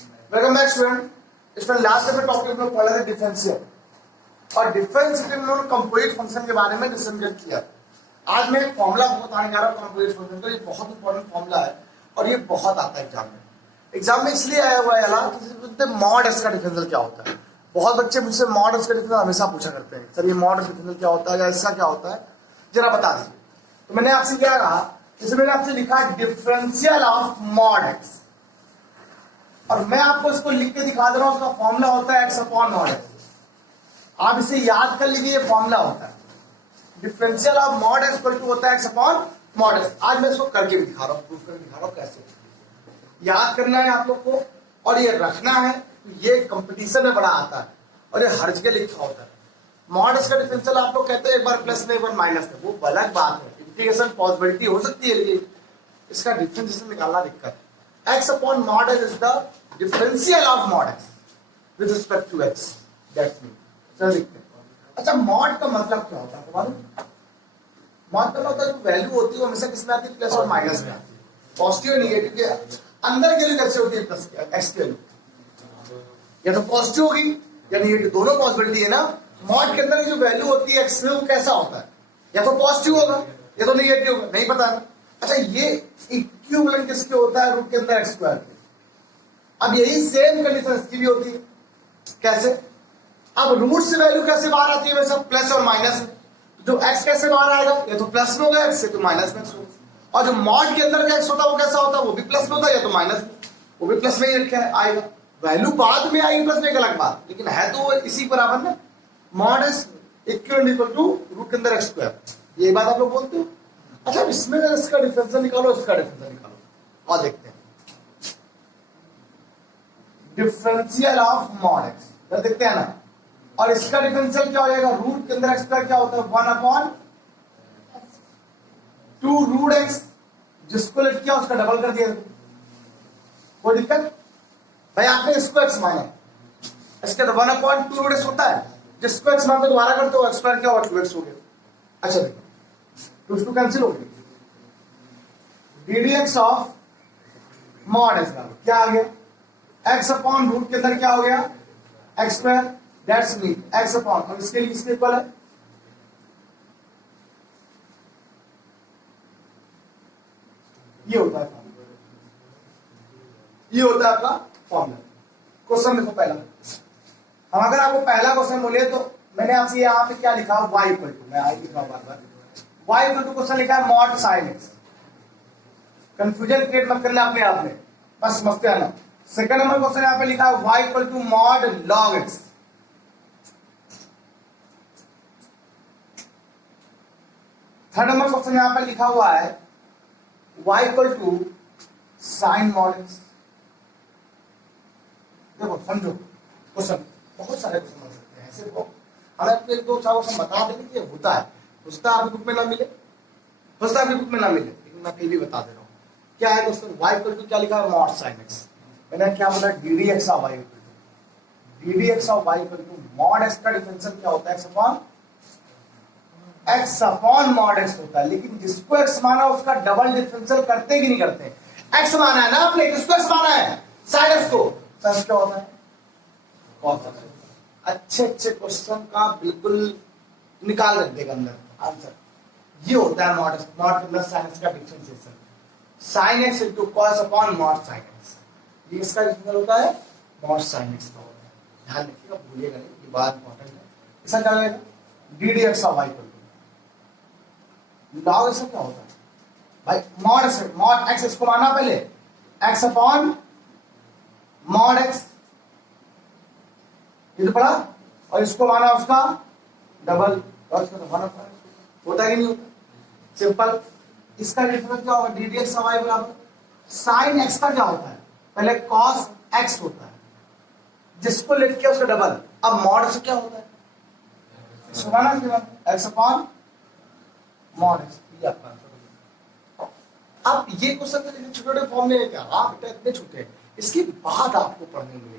Welcome back student. Student last में topic में पढ़ा था डिफरेंशियल, और डिफरेंशियल में उन्होंने कंपोजिट फंक्शन के बारे में डिस्कस किया। आज मैं एक फॉर्मूला बहुत आने जा रहा हूँ कंपोजिट फंक्शन का। ये बहुत इंपॉर्टेंट फॉर्मूला है और ये बहुत आता है एग्जाम में। एग्जाम में इसलिए आया हुआ है मॉड एस का डिफरेंशियल क्या होता है। बहुत बच्चे मुझसे मॉड एस का डिफरेंशियल हमेशा पूछा करते हैं, सर ये मॉड डिफरेंशियल क्या होता है या इसका क्या होता है, जरा बता दीजिए। तो मैंने आपसे क्या कहा, जैसे मैंने आपसे लिखा डिफरेंशियल ऑफ मॉड एक्स, और मैं आपको इसको लिख के दिखा दे रहा हूं। उसका फॉर्मूला होता है एक्स अपॉन मॉड एक्स। आप इसे याद कर लीजिए, ये फॉर्मूला होता है differential of mod x equal to होता है एक्स अपॉन मॉड एक्स। आज मैं इसको करके भी दिखा रहा हूं, प्रूफ करके दिखा रहा हूं कैसे याद करना है आप लोग को, और ये रखना है। ये कंपटीशन में बड़ा आता है और ये हर जगह लिखा होता है। मॉड एक्स का डिफरेंशियल आप लोग कहते हैं एक बार प्लस में एक बार माइनस में, वो अलग बात है। इंटीग्रेशन पॉसिबिलिटी हो सकती है, लेकिन इसका डिफरेंशिएशन निकालना दिक्कत है। x upon mod x is the differential of mod x with respect to x. That's me. चलो देखते हैं। अच्छा, mod का मतलब क्या होता है मालूम? mod का मतलब जो वैल्यू होती है वो हमेशा किसमें आती है? प्लस और माइनस में आती है। पॉजिटिव और निगेटिव के अंदर की वैल्यू कैसे होती है? प्लस x की वैल्यू या तो पॉजिटिव होगी या निगेटिव, दोनों पॉसिबिलिटी है ना। mod के अंदर की जो वैल्यू होती है x में, वो कैसा होता है? या तो पॉजिटिव होगा या तो निगेटिव होगा, नहीं पता है। अच्छा, ये इक्विवेलेंट किसके होता है? रूट के अंदर एक्स स्क्वायर के। अब यही सेम कंडीशन इसकी भी होती है। कैसे? अब रूट से वैल्यू कैसे बाहर आती है? वैसे प्लस और माइनस में। जो एक्स कैसे बाहर आएगा? या तो प्लस में होगा एक्स, या तो माइनस में होगा। और जो मॉड के अंदर का एक्स होता है वो कैसा होता है? वो भी प्लस में होता है या तो माइनस में, वो भी प्लस में ही रखा आएगा। वैल्यू बाद में आएगी प्लस में, एक अलग बात, लेकिन है तो इसी बराबर में। Mod x equal to root के अंदर एक्स स्क्वायर, ये बात आप लोग बोलते हो। अच्छा, इसमें इसका डिफरेंशियल निकालो, इसका डिफरेंशियल निकालो और देखते हैं। डिफरेंशियल ऑफ मॉड एक्स देखते हैं ना, और इसका डिफरेंशियल क्या हो जाएगा? रूट के अंदर एक्स स्क्वायर क्या होता है? 1/2 रूट एक्स, जिसको लिख किया उसका डबल कर दिया। कोई दिक्कत भाई? आपने इसको एक्स माना, इसका 1/2 रूट एक्स होता है, जिसको एक्स मानते दोबारा करते हो, एक्स स्क्वायर क्या होगा? 2x हो गया। अच्छा देखो, टू कैंसिल हो गई। ddx ऑफ मॉड एक्स क्या आ गया? x अपॉन रूट के अंदर क्या हो गया? X square, that's mean x upon, और इसके लिए इसके इक्वल है ये होता है फॉर्मूला, ये होता है आपका फॉर्मूला। क्वेश्चन देखो पहला। हम अगर आपको पहला क्वेश्चन बोले तो मैंने आपसे यहाँ पे क्या लिखा? y इक्वल टू, मैं आई लिखा बार बार, y इक्वल टू क्वेश्चन लिखा है mod sine x. Confusion create मत करना अपने आप में, बस समझते आना। सेकंड नंबर क्वेश्चन यहाँ पे लिखा है y equal to mod log x. Third number question यहाँ पे लिखा हुआ है y equal to sine mod x. देखो समझो क्वेश्चन, बहुत सारे क्वेश्चन हो सकते हैं ऐसे। हमें एक दो चार क्वेश्चन बता देंगे कि होता है, होता आपकी बुक में ना मिले, होता आपकी बुक में ना मिले, लेकिन मैं फिर भी बता दे रहा हूँ क्या है क्वेश्चन। y इक्वल टू क्या लिखा है? Mod sine x. मैंने क्या बोला? ddx of y equal to, ddx of y equal to mod x का डिफरेंशियल क्या होता है? x अपॉन मॉड x होता है। लेकिन जिसको x माना उसका डबल डिफरेंशियल करते कि नहीं करते? x माना है ना आपने, किसको x माना है? साइन x को। साइन क्या होता है? Cos x. अच्छे अच्छे क्वेश्चन का बिल्कुल निकाल रख देगा अंदर आंसर। ये होता है मॉड के अंदर साइन एक्स का differentiation, sine x into cos upon mod sine x. ये इसका डिफरेंशियल होता है, मॉड साइन एक्स का होता है। ध्यान रखिएगा, भूलिएगा नहीं, ये बात इंपॉर्टेंट है। इसका क्या रहेगा? ddx of y equal to log x क्या होता है भाई? मॉड एक्स, इसको माना पहले x अपॉन मॉड एक्स, ये तो पढ़ा, और इसको माना उसका डबल, और इसका तो होता है कि नहीं होता? सिंपल। इसका डिफरेंस क्या होगा? ddx ऑफ y बराबर साइन x का क्या होता है? पहले cos x होता है, जिसको लिख के उसका डबल। अब मॉड से क्या होता है? इसको माना x अपॉन मॉड x। अब ये क्वेश्चन के छोटे छोटे फॉर्म में क्या आप बेटा इतने छोटे हैं, इसके बाद आपको पढ़ने मिलेंगे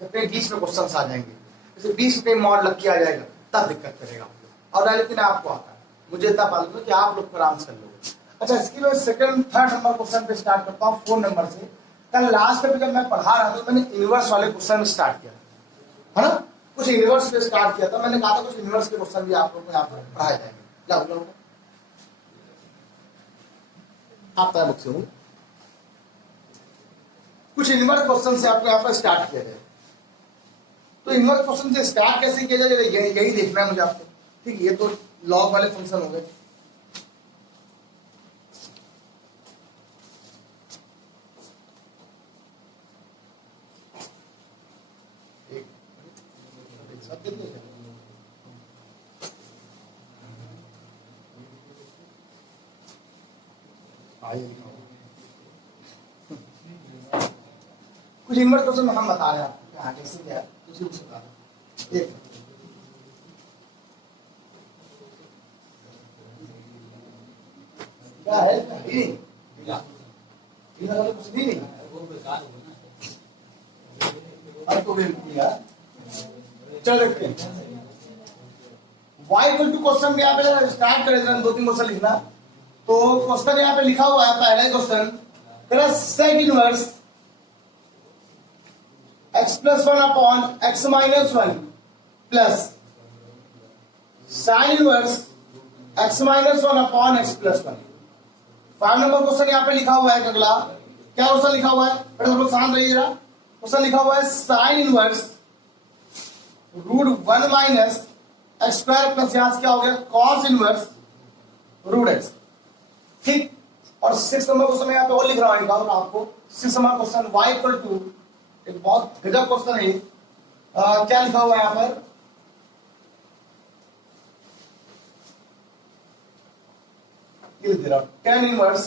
कितने 20 में क्वेश्चन आ जाएंगे। जैसे 20 में मॉड लग के आ जाएगा तब दिक्कत करेगा और लेकिन आपको आता है, मुझे इतना मालूम है कि आप लोग आराम से कर लोगे। अच्छा, इसकी मैं सेकंड थर्ड नंबर क्वेश्चन पे स्टार्ट करता हूँ 4 नंबर से। कल लास्ट में जब मैं पढ़ा रहा था मैंने इनवर्स वाले क्वेश्चन स्टार्ट किया है ना, कुछ इनवर्स पे स्टार्ट किया था, मैंने कहा था कुछ इनवर्स के क्वेश्चन भी आप लोगों को यहाँ पर पढ़ाए जाएंगे। आप बुक से हूँ, कुछ इनवर्स क्वेश्चन से आपको यहाँ पर स्टार्ट किया जाए। तो इनवर्स क्वेश्चन से स्टार्ट कैसे किया जाए यही देखना है मुझे आपको, ठीक है। ये तो लॉग वाले फंक्शन हो गए। कुछ इनवर्स क्वेश्चन हम बता रहे हैं आपको यहाँ कैसे क्या है, उसी को बता रहे हैं। क्या है कुछ नहीं अब तो चलो देखते हैं। y इक्वल टू क्वेश्चन यहाँ पे स्टार्ट करें, 2-3 क्वेश्चन लिखना। तो क्वेश्चन यहाँ पे लिखा हुआ है, पहला question sec inverse x plus 1 upon x minus 1 plus sine inverse x minus 1 upon x plus 1। 5 number question यहाँ पे लिखा हुआ है। अगला क्या क्वेश्चन लिखा हुआ है, बड़े सब लोग शांत रहिएगा। क्वेश्चन लिखा हुआ है sine inverse root 1 minus x square plus यहां से क्या हो गया कॉस इनवर्स रूट एक्स, ठीक। और 6 नंबर क्वेश्चन में यहाँ पे और लिख रहा हूं आपको। 6 number question y equal to, एक बहुत गजब क्वेश्चन है। क्या लिखा हुआ है यहाँ पर, लिख दे रहा हूं tan इनवर्स,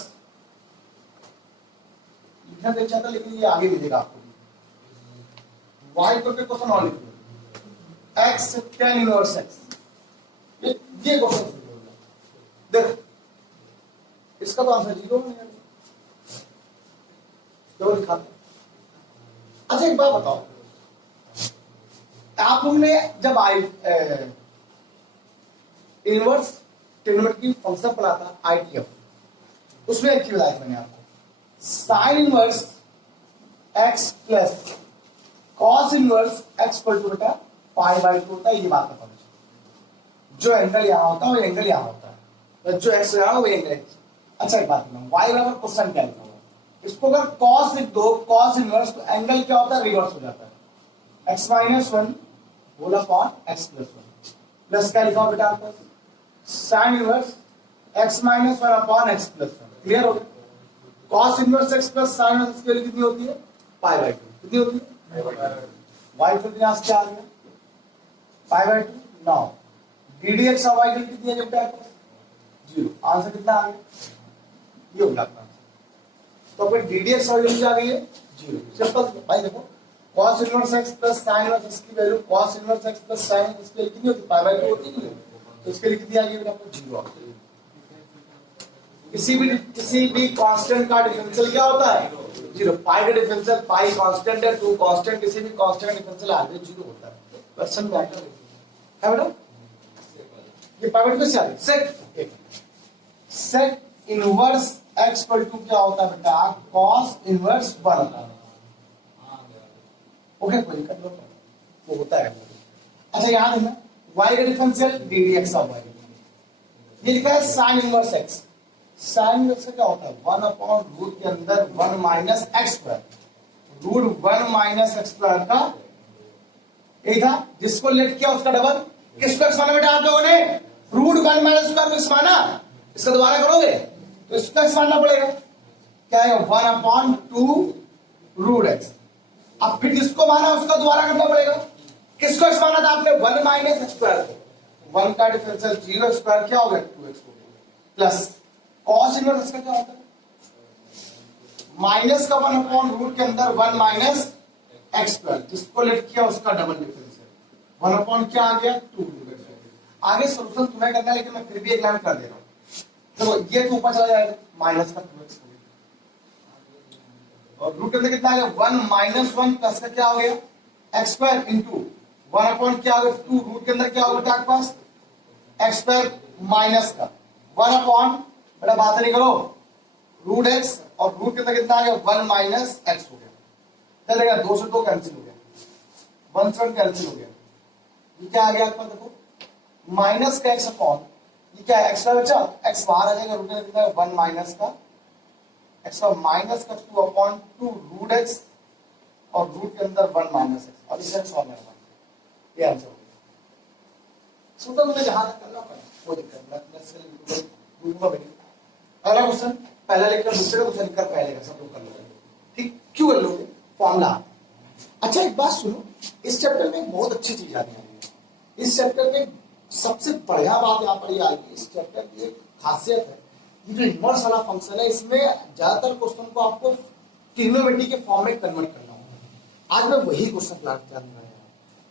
लिखना तो अच्छा था लेकिन ये आगे मिलेगा आपको। y इक्वल टू क्वेश्चन और लिख दो x tan इनवर्स x, ये क्वेश्चन देख, इसका तो आंसर 0 नहीं है, तो लिखा। अच्छा एक बात बताओ, आप लोगों ने जब इनवर्स ट्रिग्नोमेट्री फंक्शन पढ़ा था ITF, उसमें एक चीज बताया मैंने आपको, sine inverse x plus cos inverse x equal to बेटा π/2 होता है। ये बात का जो एंगल यहां होता है वो एंगल यहां होता है, तो जो x यहां वो एंगल। अच्छा एक बात बताऊं, y बराबर क्वेश्चन क्या लिखा हुआ है, इसको अगर cos लिख दो, cos इनवर्स, तो एंगल क्या होता है रिवर्स हो जाता है, x minus 1 whole upon x plus 1 plus क्या लिखा हुआ बेटा आपको sine inverse x minus 1 upon x plus 1। Clear हो गया। cos inverse x plus sine inverse की वैल्यू कितनी होती है π/2, कितनी होती है y इक्वल टू यहां से क्या आ गया π/2। नाउ ddx ऑफ y की कितनी है बेटा आपको 0, आंसर कितना आ गया ये हो जाता है। तो फिर ddx और वैल्यू आ गई है 0, सिंपल भाई। देखो cos inverse x plus sin inverse x की value cos inverse x plus sin inverse की कितनी होती है π/2 होती है, तो इसके लिए कितनी आ गई आपको 0 आ गई। किसी भी कांस्टेंट का डिफरेंशियल क्या होता है 0, पाई का डिफरेंशियल, पाई कांस्टेंट है, 2 कांस्टेंट, किसी भी कांस्टेंट का डिफरेंशियल आगे 0 होता है। क्वेश्चन में आएगा है बेटा, ये π/2 कैसे आ गई। Sec inverse x equal to क्या होता है बेटा cos इनवर्स 1 होता है। ओके कोई दिक्कत नहीं, वो होता है। अच्छा याद है y का डिफरेंशियल ddx ऑफ y, ये लिखा है sin inverse x। sin inverse क्या होता है 1 अपॉन रूट के अंदर 1 minus x square, root 1 minus x square का यही था, जिसको लेट किया उसका डबल। किसको x माना बेटा आप लोगों ने, रूट 1 माइनस स्क्वायर को x माना, इसका दोबारा करोगे तो इसका x मानना पड़ेगा, क्या है 1 अपॉन 2 रूट x। अब फिर जिसको माना उसका दोबारा करना पड़ेगा। किसको x माना था आपने 1 माइनस x स्क्वायर को, 1 का डिफरेंशियल 0 स्क्वायर क्या होगा 2x प्लस cos इनवर्स का क्या होता है माइनस का 1 अपॉन रूट के अंदर 1 माइनस x स्क्वायर, जिसको लेट किया उसका डबल डिफरेंशियल 1 अपॉन क्या आ गया 2 रूट x। आगे सॉल्यूशन तुम्हें करना है लेकिन मैं फिर भी एक लाइन कर दे रहा हूं। देखो ये तो ऊपर चला जाएगा माइनस का 2x और रूट के अंदर कितना आ गया 1 माइनस 1 प्लस का क्या हो गया x स्क्वायर इंटू 1 अपॉन क्या होगा 2 रूट के अंदर क्या होगा आपके पास x स्क्वायर माइनस का 1 अपॉन बेटा बात नहीं करो रूट x और रूट के अंदर कितना आ गया 1 माइनस x हो गया। चलेगा, 2 से 2 कैंसिल हो गया, 1 से 1 कैंसिल हो गया, ये क्या आ गया आपका देखो माइनस का एक्स अपॉन, ये क्या है एक्स का बचा, एक्स बाहर आ जाएगा, रूट में कितना है 1 माइनस का एक्स और माइनस का 2 अपॉन 2 रूट एक्स और रूट के अंदर 1 माइनस एक्स, और इसे सॉल्व करना, ये आंसर हो गया। सुनो मुझे जहां तक करना पड़ा कोई दिक्कत नहीं, दूंगा भाई। अगला क्वेश्चन पहला लिखकर दूसरे का क्वेश्चन लिखकर पहले का सब लोग कर लोगे, ठीक क्यों कर लोगे, फॉर्मूला। अच्छा एक बात सुनो, इस चैप्टर में एक बहुत अच्छी चीज आती है, इस चैप्टर में सबसे बढ़िया बात यहाँ पर ये आएगी, इस चैप्टर की एक खासियत है, ये जो इनवर्स वाला फंक्शन है इसमें ज्यादातर क्वेश्चन को आपको ट्रिग्नोमेट्री के फॉर्म में कन्वर्ट करना होगा। आज मैं वही क्वेश्चन क्लास करना है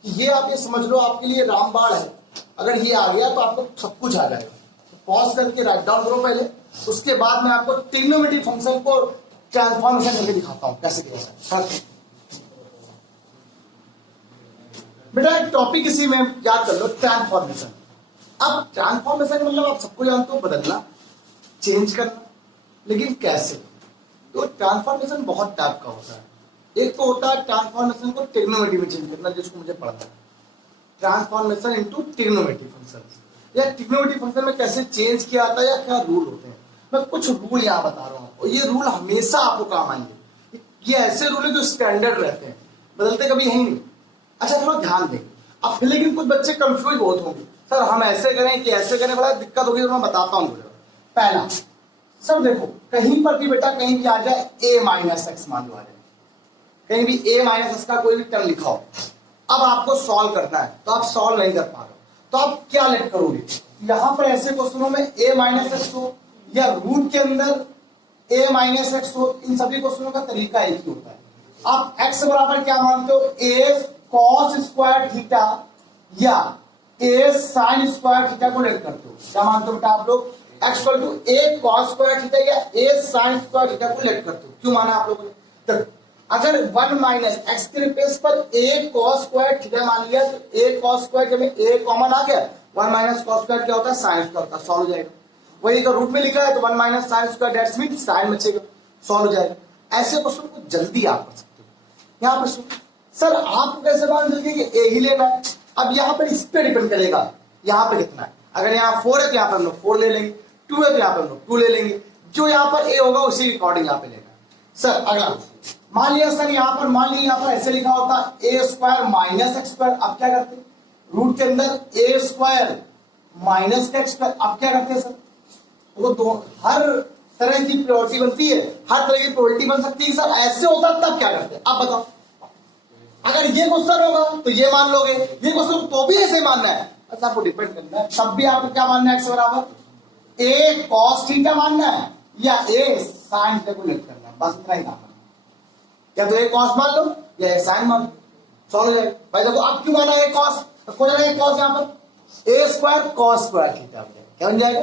कि ये आप ये समझ लो आपके लिए रामबाण है, अगर ये आ गया तो आपको सब कुछ आ जाएगा। तो पॉज करके राइट डाउन करो पहले, उसके बाद मैं आपको ट्रिग्नोमेट्री फंक्शन को ट्रांसफॉर्मेशन करके दिखाता हूँ कैसे किया है। बेटा टॉपिक इसी में याद कर लो, ट्रांसफॉर्मेशन। अब ट्रांसफॉर्मेशन मतलब आप सबको जानते हो, बदलना, चेंज करना, लेकिन कैसे। तो ट्रांसफॉर्मेशन बहुत टाइप का होता है, एक तो होता है ट्रांसफॉर्मेशन को ट्रिग्नोमेट्री में चेंज करना, जिसको मुझे पढ़ना है, ट्रांसफॉर्मेशन इनटू ट्रिग्नोमेट्री फंक्शन, या ट्रिग्नोमेट्री फंक्शन में कैसे चेंज किया जाता है या क्या रूल होते हैं। मैं कुछ रूल यहाँ बता रहा हूँ आपको, ये रूल हमेशा आपको काम आएंगे, ये ऐसे रूल है जो स्टैंडर्ड रहते हैं, बदलते कभी है नहीं। अच्छा थोड़ा ध्यान दें अब, लेकिन कुछ बच्चे कंफ्यूज बहुत होंगे, सर हम ऐसे करें कि ऐसे करें, बड़ा दिक्कत होगी, तो मैं बताता हूँ। पहला सर देखो, कहीं पर भी बेटा कहीं भी आ जाए a माइनस एक्स मान लो आ जाए, कहीं भी a माइनस एक्स का कोई भी टर्म लिखा हो, अब आपको सॉल्व करना है तो आप सॉल्व नहीं कर पा रहे, तो आप क्या लेट करोगे, यहां पर ऐसे क्वेश्चनों में a माइनस एक्स हो या रूट के अंदर a माइनस एक्स हो, इन सभी क्वेश्चनों का तरीका एक ही होता है। आप x बराबर क्या मानते हो, a कॉस स्क्वायर थीटा या a साइन स्क्वायर थीटा को लेट करते हो, क्या मानते हो बेटा आप लोग, x equal to a cos square theta या a साइन स्क्वायर थीटा को लेट करते हो, क्यों माना आप लोगों ने। अगर 1 माइनस एक्स के रिप्लेस पर a कॉस स्क्वायर थीटा मान लिया, तो a कॉस स्क्वायर जब a कॉमन आ गया, 1 माइनस कॉस स्क्वायर क्या होता है, साइन स्क्वायर होता है, सॉल्व हो जाएगा। वही तो रूट में लिखा है तो 1 minus sine square that's mean sine बचेगा, सॉल्व हो जाएगा। ऐसे क्वेश्चन को जल्दी आप कर सकते हो। यहाँ पर सुनो सर आप कैसे मान लीजिए कि a ही लेना है, अब यहाँ पर इस पे डिपेंड करेगा यहाँ पे कितना है, अगर यहाँ 4 है तो यहाँ पर हम लोग 4 ले लेंगे, 2 है तो यहाँ पर हम लोग 2 ले लेंगे, जो यहाँ पर a होगा उसी के अकॉर्डिंग यहाँ पे लेना। सर अगला मान लिया सर यहाँ पर, मान लिया यहाँ पर ऐसे लिखा होता a square minus x square, अब क्या करते हैं, रूट के अंदर a स्क्वायर माइनस का एक्स स्क्वायर, अब क्या करते हैं सर, वो दो हर तरह की प्रोबेबिलिटी बनती है, हर तरह की प्रोबेबिलिटी बन सकती है, सर ऐसे होता तब क्या करते हैं, आप बताओ। अगर ये क्वेश्चन होगा तो ये मान लोगे, ये क्वेश्चन तो भी ऐसे मानना है, अच्छा आपको डिपेंड करना है, तब भी आपको क्या मानना है, एक्स बराबर a cos थीटा मानना है या a sin थीटा को लेट करना है, बस इतना ही काम है। या तो a cos मान लो या a sin मान लो, सॉल्व हो जाएगा। भाई देखो आप क्यों माना a cos, हो जाएगा a cos, यहाँ पर a square cos square theta क्या बन जाएगा,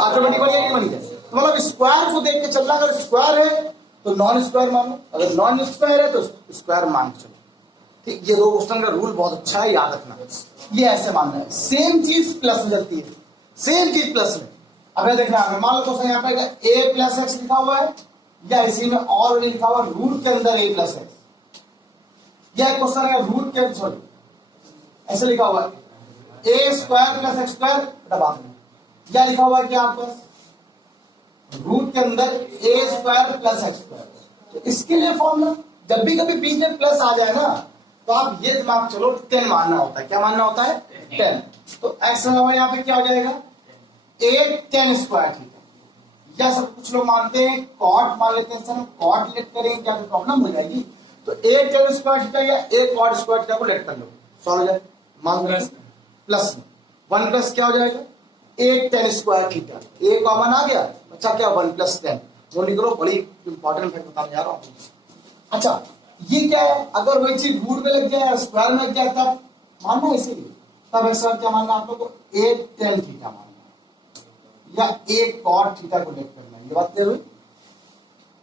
ऑटोमेटिक बन जाएगा, बन जाएगा। तो मतलब स्क्वायर को देख के चलना, अगर स्क्वायर है तो नॉन स्क्वायर मान लो, अगर नॉन स्क्वायर है तो स्क्वायर मान के चलो, ठीक। ये 2 क्वेश्चन का रूल बहुत अच्छा है, याद रखना, ये ऐसे मानना है। सेम चीज प्लस में जाती है, सेम चीज प्लस में, अब देखना है, मान लो क्वेश्चन यहाँ पे a प्लस एक्स लिखा हुआ है या इसी में और लिखा हुआ रूट के अंदर a प्लस एक्स, या क्वेश्चन है रूट के, सॉरी ऐसे लिखा हुआ है a square plus x square, या लिखा हुआ है कि आपके पास रूट के अंदर a square plus x square. तो इसके लिए फॉर्मूला जब भी कभी बीच में प्लस आ जाए ना, तो आप ये दिमाग चलो 10 मानना होता है, क्या मानना होता है 10, तो एक्स यहाँ पे क्या हो जाएगा a tan स्क्वायर थीटा, या सब कुछ लोग मानते हैं कॉट मान लेते हैं, सर कॉट लेट करें क्या तो प्रॉब्लम हो जाएगी, तो a tan स्क्वायर थीटा या a cot स्क्वायर थीटा को लेट कर लो, सॉल्व हो जाए, मान लो प्लस में 1 प्लस क्या हो जाएगा a tan square theta, a common आ गया, अच्छा क्या 1 प्लस 10, वो निकलो, बड़ी इंपॉर्टेंट फैक्ट बताने जा रहा हूँ। अच्छा ये क्या है, अगर वही चीज रूट में लग जाए स्क्वायर में लग जाए तब मानना है, इसीलिए तब एक क्या मानना आप लोग को a tan थीटा मानना या a cot थीटा को लेट करना, ये बात क्लियर हुई।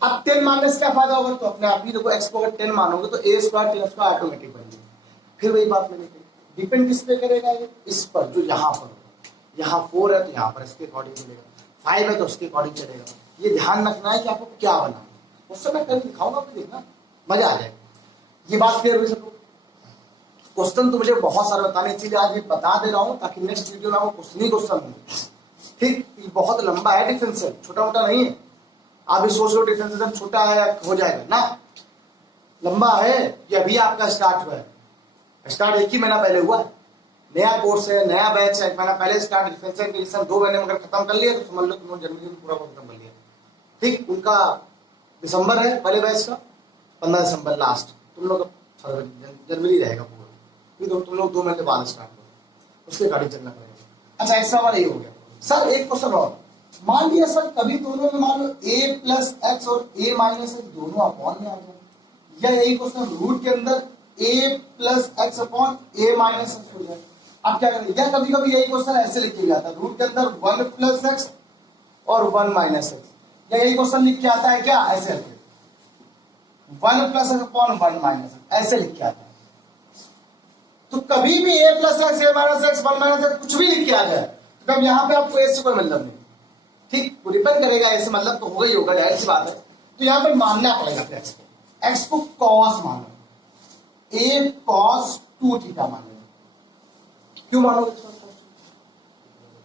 अब 10 मानने से क्या फायदा होगा, तो अपने आप ही देखो x को अगर 10 मानोगे तो a square tan square automatic बन जाएगा। फिर वही बात मैंने कही, डिपेंड किस पे करेगा, ये इस पर जो यहाँ पर, यहाँ 4 है तो यहाँ पर इसके अकॉर्डिंग चलेगा, 5 है तो उसके अकॉर्डिंग चलेगा। ये ध्यान रखना है कि आपको क्या बनाना है, उस समय कल दिखाऊंगा, फिर देखना मजा आ जाएगा। ये बात क्लियर हुई सबको? क्वेश्चन तो मुझे बहुत सारे बताने, इसीलिए आज ये बता दे रहा हूं ताकि नेक्स्ट वीडियो में आपको क्वेश्चन ही क्वेश्चन हो। ठीक, ये बहुत लंबा है डिफरेंशियल, छोटा मोटा नहीं है। आप इस सोच लो डिफरेंशियल छोटा है हो जाएगा ना, लंबा है। ये अभी आपका स्टार्ट हुआ है, स्टार्ट 1 ही महीना पहले हुआ है, नया कोर्स है, नया बैच है। 1 महीना पहले स्टार्ट डिफरेंशियल इंटीग्रेशन 2 महीने में अगर खत्म कर लिया तो समझ लो तुम जनवरी में पूरा खत्म कर लिया। ठीक, उनका दिसंबर है पहले बैच का, 15 दिसंबर लास्ट, तुम लोग जनवरी रहेगा पूरा, फिर तुम लोग 2 महीने बाद स्टार्ट करो, उसके गाड़ी चलना पड़ेगा। अच्छा, एक्स्ट्रा वाला ये हो गया। सर एक क्वेश्चन और, मान लिया सर कभी दोनों में मान लो a प्लस एक्स और a माइनस एक्स दोनों अपॉन में आ जाए, या यही क्वेश्चन रूट के अंदर a plus x upon a minus x हो जाए, आप क्या करेंगे? या कभी कभी यही क्वेश्चन ऐसे लिख के जाता है, रूट के अंदर 1 प्लस एक्स और 1 माइनस एक्स, या यही क्वेश्चन लिख के आता है क्या ऐसे 1 plus x upon 1 minus x ऐसे लिख के आता है। तो कभी भी a plus x, a minus x, 1 minus x कुछ भी लिख के आ जाए तो अब यहाँ पे आपको a से कोई मतलब नहीं। ठीक, वो डिपेंड करेगा, ऐसे मतलब तो होगा ही होगा, जाहिर सी बात है। तो यहाँ पे मानना पड़ेगा फिर एक्स को कॉस मानो, a कॉस 2 थीटा मान लो। क्यों मानोगे?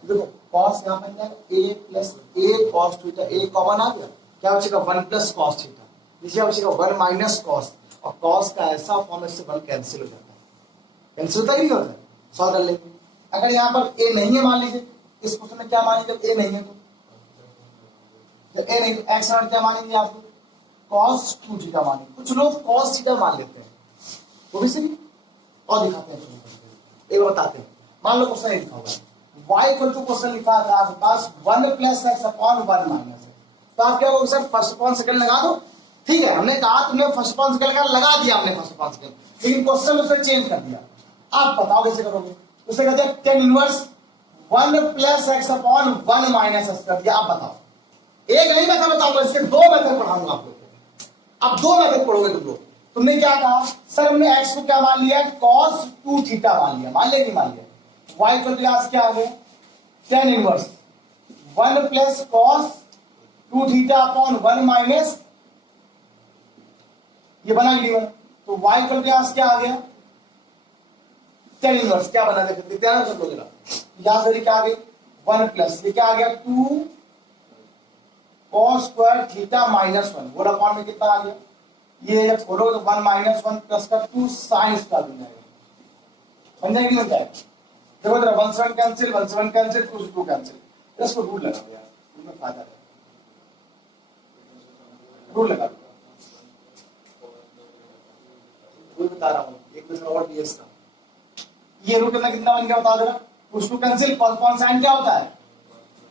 देखो कॉस यहाँ बन जाएगा a plus a cos theta, a common आ गया, क्या बचेगा 1 प्लस कॉस थीटा, नीचे बचेगा 1 माइनस कॉस, और कॉस का ऐसा फॉर्म इससे 1 कैंसिल हो जाता है, कैंसिल होता ही नहीं होता, सॉल्व कर लेंगे। अगर यहाँ पर a नहीं है मान लीजिए, इस क्वेश्चन में क्या मानेंगे जब a नहीं है, तो जब a नहीं तो एक्स क्या मानेंगे आपको? कॉस 2 थीटा मानेंगे। कुछ लोग कॉस थीटा मान लेते हैं, वो भी सही, और दिखाते हैं एक बताते हैं। मान लो क्वेश्चन लिखा होगा y इक्वल टू, क्वेश्चन लिखा था आपके पास 1 plus x upon 1 minus x, तो आप क्या करोगे सर फर्स्ट अपॉन सेकंड लगा दो। ठीक है, हमने कहा तुमने फर्स्ट अपॉन सेकंड लगा दिया, हमने फर्स्ट अपॉन सेकंड, लेकिन क्वेश्चन में उसे चेंज कर दिया। आप बताओ कैसे करोगे? उसे कहते हैं tan inverse 1 plus x upon 1 minus x कर दिया। आप बताओ, एक नहीं मेथड बताऊंगा, इसके 2 मेथड पढ़ाऊंगा आप लोग को। अब 2 मेथड पढ़ोगे तुम लोग। तुमने क्या कहा सर? हमने x को क्या मान लिया? cos 2 थीटा मान लिया, मान लिया नहीं मान लिया? y को क्या आ गया? tan inverse 1 plus cos 2 theta upon 1 minus, ये बना गिवन। तो y को क्या आ गया? tan इनवर्स क्या बना, देखते हैं ना सब लोग, यहां से क्या आ गई 1 प्लस, ये क्या आ गया 2 cos स्क्वायर थीटा माइनस 1, बोला अपॉन में कितना आ गया? ये जब खोलोगे तो 1 माइनस 1 प्लस का 2 साइन स्क्वायर बन जाएगा, बन जाएगी नहीं? होता है देखो जरा 1 से 1 कैंसिल, 1 से 1 कैंसिल, 2 से 2 कैंसिल। इसको रूल लगा यार, इसमें फायदा है, रूल लगा, रूल बता रहा हूं एक मिनट और भी इसका। ये रूल कितना बन गया बता देना, 2 से 2 कैंसिल, कॉस साइन क्या होता है?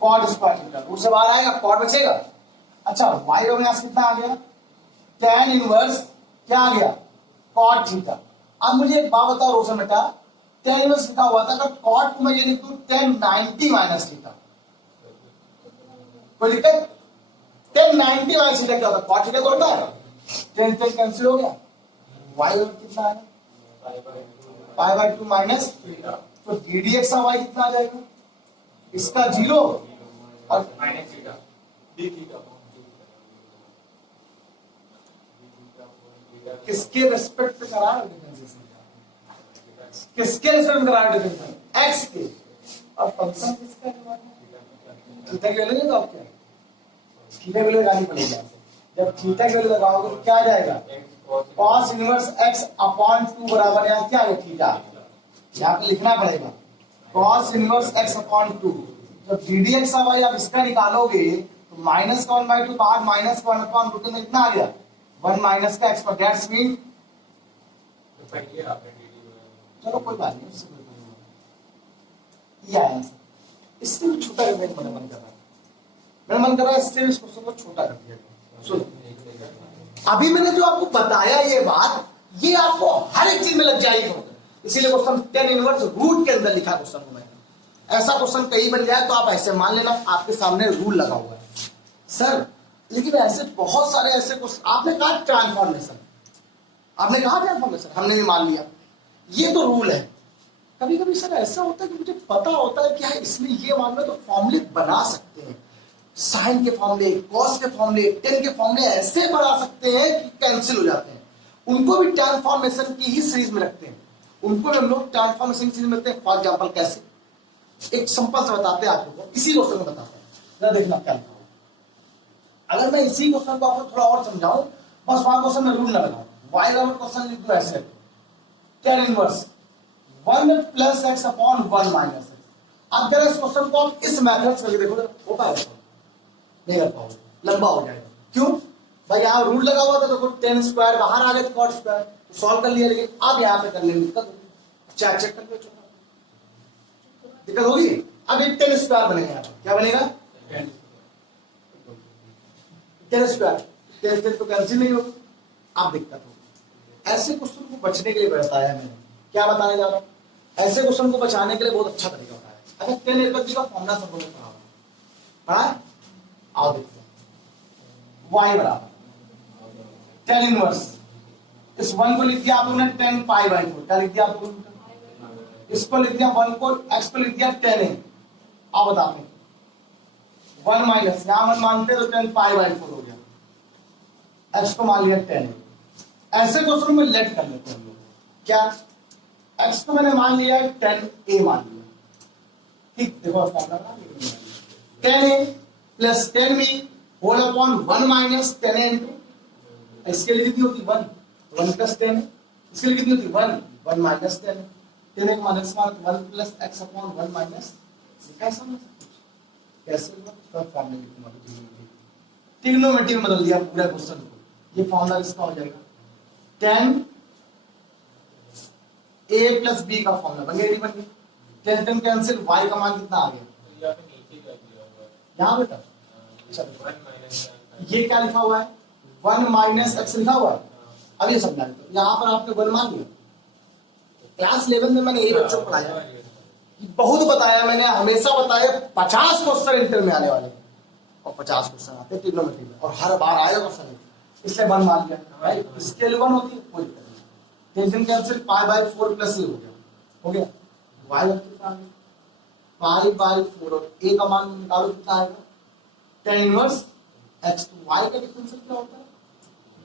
कॉट स्क्वायर थीटा, रूल से बाहर आएगा, कॉट बचेगा। अच्छा y का व्यास कितना आ गया? tan इनवर्स क्या आ गया? cot theta. अब मुझे एक बात बताओ रोशन बेटा, tan इनवर्स लिखा हुआ था, अगर cot को मैं ये लिख दूं tan 90 माइनस थीटा, कोई दिक्कत? tan 90 माइनस थीटा क्या होता है? cot थीटा तो होता है, tan कैंसिल हो गया, y कितना है? पाई बाय 2 माइनस थीटा, तो ddx का y कितना आ जाएगा? इसका 0 और माइनस थीटा, d थीटा। किसके रेस्पेक्ट पे करा है डिफरेंशिएशन? किसके रेस्पेक्ट में करा है डिफरेंशिएशन? x के। और फंक्शन किसका है? थीटा की वैल्यू लगाओ, क्या थीटा की वैल्यू लगानी पड़ेगी। जब थीटा की वैल्यू लगाओगे तो क्या आ जाएगा? cos इनवर्स x अपॉन 2 बराबर यहाँ क्या है? थीटा। यहाँ पे लिखना पड़ेगा cos इनवर्स x अपॉन 2। जब ddx का y आप इसका निकालोगे तो माइनस का 1/2 बाद माइनस का 1 अपॉन रूट में कितना आ गया? 1 माइनस का एक्स पर, दैट्स मीन चलो कोई बात नहीं, ये आया आंसर। इससे भी छोटा करने का मेरा मन कर रहा है, मेरा मन कर रहा है इससे इस क्वेश्चन को छोटा कर दिया। सुनो, अभी मैंने जो आपको बताया ये बात, ये आपको हर एक चीज में लग जाएगी, इसीलिए क्वेश्चन tan इनवर्स रूट के अंदर लिखा क्वेश्चन को मैंने। ऐसा क्वेश्चन कहीं बन जाए तो आप ऐसे मान लेना आपके सामने रूल लगा हुआ है सर। लेकिन ऐसे बहुत सारे ऐसे क्वेश्चन, आपने कहा ट्रांसफॉर्मेशन, आपने कहा ट्रांसफॉर्मेशन, हमने भी मान लिया, ये तो रूल है। कभी कभी सर ऐसा होता है कि मुझे पता होता है कि हाँ इसमें ये मान लो तो फॉर्मूले बना सकते हैं, साइन के फॉर्मूले, कॉस के फॉर्मूले, टेन के फॉर्मूले ऐसे बना सकते हैं कि कैंसिल हो जाते हैं। उनको भी ट्रांसफॉर्मेशन की ही सीरीज में रखते हैं, उनको भी हम लोग ट्रांसफॉर्मेशन सीरीज में रखते हैं। फॉर एग्जाम्पल कैसे, एक सिंपल से बताते हैं आपको, इसी क्वेश्चन में बताते हैं, जरा देखना क्या लिखा हुआ। अगर मैं इसी क्वेश्चन को आपको थोड़ा और समझाऊं, बस वहां क्वेश्चन में रूल ना लगाऊं, वाई का क्वेश्चन लिख दो ऐसे, tan inverse 1 plus x upon 1 minus x. अब जरा इस क्वेश्चन को आप इस मेथड से देखो, हो पाएगा? नहीं कर पाओगे, लंबा हो जाएगा। क्यों भाई? यहाँ रूल लगा हुआ था, देखो tan स्क्वायर बाहर आ गया, cot स्क्वायर सॉल्व कर लिया, लेकिन अब यहाँ पे करने में दिक्कत होगी। चेक कर लो, दिक्कत होगी। अब एक tan स्क्वायर बनेगा, यहाँ क्या बनेगा? tan स्क्वायर, tan तो कैंसिल नहीं होगा, अब दिक्कत होगी। ऐसे क्वेश्चन को बचने के लिए बताया मैंने, क्या बताने जा रहा हूँ, ऐसे क्वेश्चन को बचाने के लिए बहुत अच्छा तरीका होता है। अच्छा, tan इनवर्स का फॉर्मूला सब लोगों को पढ़ा है? आओ देखते हैं। y बराबर tan इनवर्स, इस 1 को लिख दिया आप लोगों ने tan पाई बाई 4, क्या लिख दिया आप लोगों ने? इसको लिख दिया 1 को, x को लिख दिया tan a। अब बताते 1 माइनस, यहां 1 मानते तो tan पाई बाई 4 हो गया, x को मान लिया tan a। ऐसे क्वेश्चन में लेट कर लेते हैं हम लोग, क्या x को मैंने मान लिया tan a मान लिया, ठीक। देखो tan a plus tan b whole upon 1 minus tan a into, इसके लिए कितनी होती 1 प्लस tan a, इसके लिए कितनी होती 1 minus tan a, tan a का minus 1 plus x upon 1 minus, ऐसा कैसे होगा? फॉर्मूला लिखूंगा, ट्रिग्नोमेट्री में बदल दिया पूरा क्वेश्चन को। ये फॉर्मूला इसका हो जाएगा tan a प्लस b का फॉर्मूला बन गया, tan tan कैंसिल, y का मान कितना आ गया यहाँ बेटा? ये क्या लिखा हुआ है? 1 माइनस एक्स लिखा हुआ है। अब ये समझा, यहाँ पर आपने 1 मान लिया। क्लास 11 में मैंने ये बच्चों को पढ़ाया, बहुत बताया मैंने, हमेशा बताया 50 क्वेश्चन इंटर में आने वाले, और 50 क्वेश्चन आते हैं ट्रिग्नोमेट्री में, और हर बार आएगा क्वेश्चन, इसलिए 1 मान लिया भाई। स्केल 1 होती है, कोई दिक्कत नहीं, tan cancel pi by 4 plus हो गया, हो गया। y कितना आ गया? पाई बाई 4, और a का मान निकालो कितना आएगा? tan inverse x to y का डिफरेंस क्या होता है?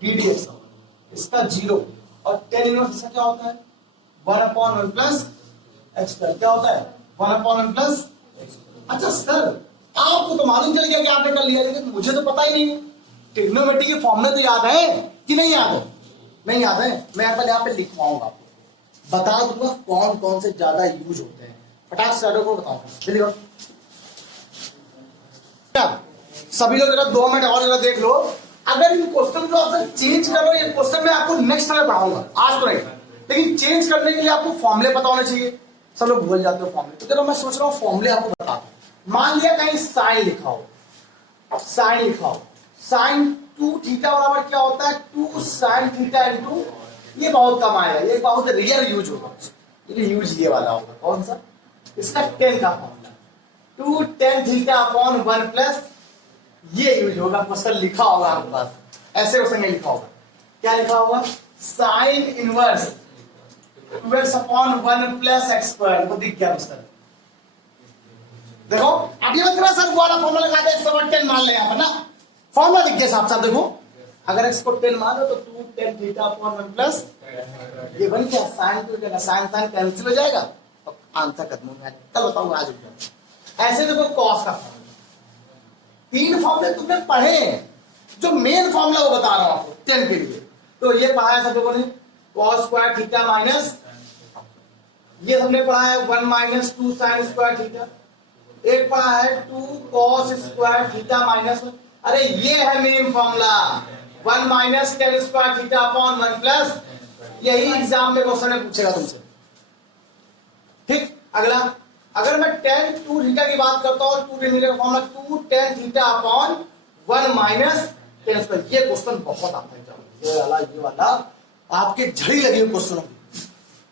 d dx, इसका 0, और tan इनवर्स इसका क्या होता है? 1/1 प्लस x का क्या होता है? 1/1 प्लस। अच्छा सर, आपको तो मालूम चल गया कि आपने कर लिया, लेकिन मुझे तो पता ही नहीं। ट्रिग्नोमेट्री के फॉर्मूले तो याद है कि नहीं याद है? नहीं याद है, मैं पहले यहाँ पे लिखवाऊंगा, आपको बता दूंगा कौन कौन से ज्यादा यूज होते हैं, फटाक से को बताऊंगा। सभी लोग जरा 2 मिनट और जरा देख लो। अगर इन क्वेश्चन को आप चेंज करो, ये क्वेश्चन मैं आपको नेक्स्ट टाइम पढ़ाऊंगा, आज तो नहीं, लेकिन चेंज करने के लिए आपको फॉर्मूले पता होने चाहिए। सब लोग भूल जाते हो फॉर्मूले, तो चलो मैं सोच रहा हूँ फॉर्मूले आपको बता दूं। मान लिया कहीं साइन लिखा हो, साइन लिखा हो, साइन 2 थीटा बराबर क्या होता है? 2 साइन थीटा इंटू, ये बहुत कम आएगा, ये बहुत रेयर यूज होगा, ये यूज ये वाला होगा, कौन सा? इसका 10 का formula, 2 tan theta upon 1 plus, ये यूज होगा। क्वेश्चन लिखा होगा आपके पास, ऐसे क्वेश्चन में लिखा होगा, क्या लिखा होगा? Sine inverse 2x upon 1 plus x square, वो दिख गया क्वेश्चन। देखो अब ये मत करना सर, वाला फॉर्मूला लगा दे, 10 मान ले यहाँ पर ना, फॉर्मूला दिख गया साफ साफ। देखो अगर x को 10 मान लो तो 2 tan थीटा अपॉन 1 प्लस, ये बन गया साइन 2 का, साइन साइन कैंसिल हो जाएगा, तो आंसर खत्म हो गया। कल बताऊंगा, आज ऐसे देखो कॉस का फॉर्मूला, 3 फॉर्मूले तुमने पढ़े, जो मेन फॉर्मूला वो बता रहा हूं आपको 10 के लिए। तो ये पढ़ा है सब लोगों ने, cos स्क्वायर थीटा माइनस, ये हमने पढ़ा है 1 माइनस 2 साइन स्क्वायर थीटा, एक पढ़ा है 2 cos स्क्वायर थीटा माइनस, अरे ये है main formula, 1 minus tan square theta upon 1 plus, यही एग्जाम में क्वेश्चन में पूछेगा तुमसे। ठीक, अगला, अगर मैं tan 2 थीटा की बात करता हूं, 2 थीटा का formula 2 tan theta upon 1 minus tan square, ये क्वेश्चन बहुत आता है, ये वाला आपके झड़ी लगी हुई क्वेश्चनों की,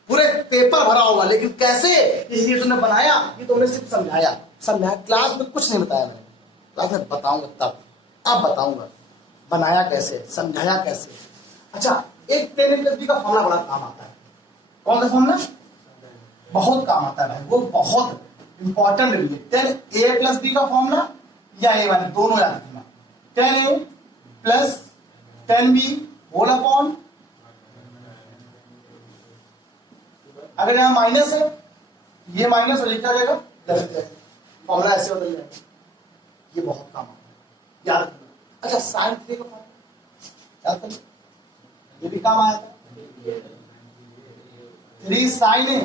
पूरे पेपर भरा होगा, लेकिन कैसे, इसलिए तुमने बनाया, ये तुमने सिर्फ समझाया, क्लास में कुछ नहीं बताया मैंने, क्लास में बताऊंगा तब, अब बताऊंगा बनाया कैसे, समझाया कैसे। अच्छा, एक tan प्लस b का फॉर्मूला बड़ा काम आता है, कौन सा फॉर्मूला? बहुत काम आता है भाई, वो बहुत इंपॉर्टेंट भी है। tan a प्लस b का फॉर्मूला या a वाले दोनों याद रखना, tan a plus tan b whole upon अगर यहाँ माइनस है, ये माइनस और ये क्या रहेगा प्लस जाएगा, फॉर्मूला ऐसे बदल जाएगा। ये बहुत काम आता है, याद रखना। अच्छा साइन थ्री का फॉर्मूला याद करिए, ये भी काम आया था। 3 साइन है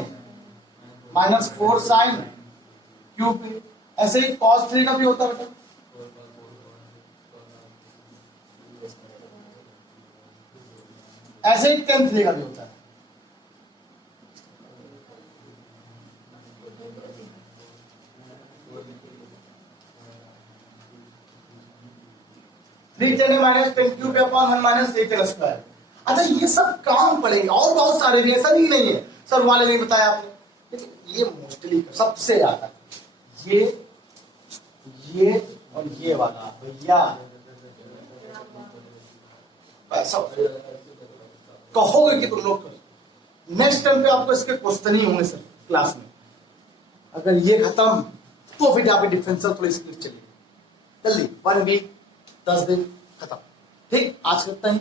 माइनस 4 साइन क्यूब पे। ऐसे ही कॉस 3 का भी होता है बेटा, ऐसे ही tan 3 का भी होता है। Three ten minus ten cube upon 1 minus 3 ten square. अच्छा ये सब काम पड़ेंगे और बहुत सारे भी, ऐसा नहीं है सर वाले नहीं बताया आपने, लेकिन ये मोस्टली सबसे ज्यादा ये और ये वाला भैया पैसा कहोगे कि तुम लोग नेक्स्ट टाइम पे आपको इसके क्वेश्चन ही होंगे सर क्लास में। अगर ये खत्म तो फिर यहाँ पे डिफरेंशियल थोड़ी स्पीड चलिए जल्दी, 1 वीक 10 दिन खत्म। ठीक, आज करते हैं।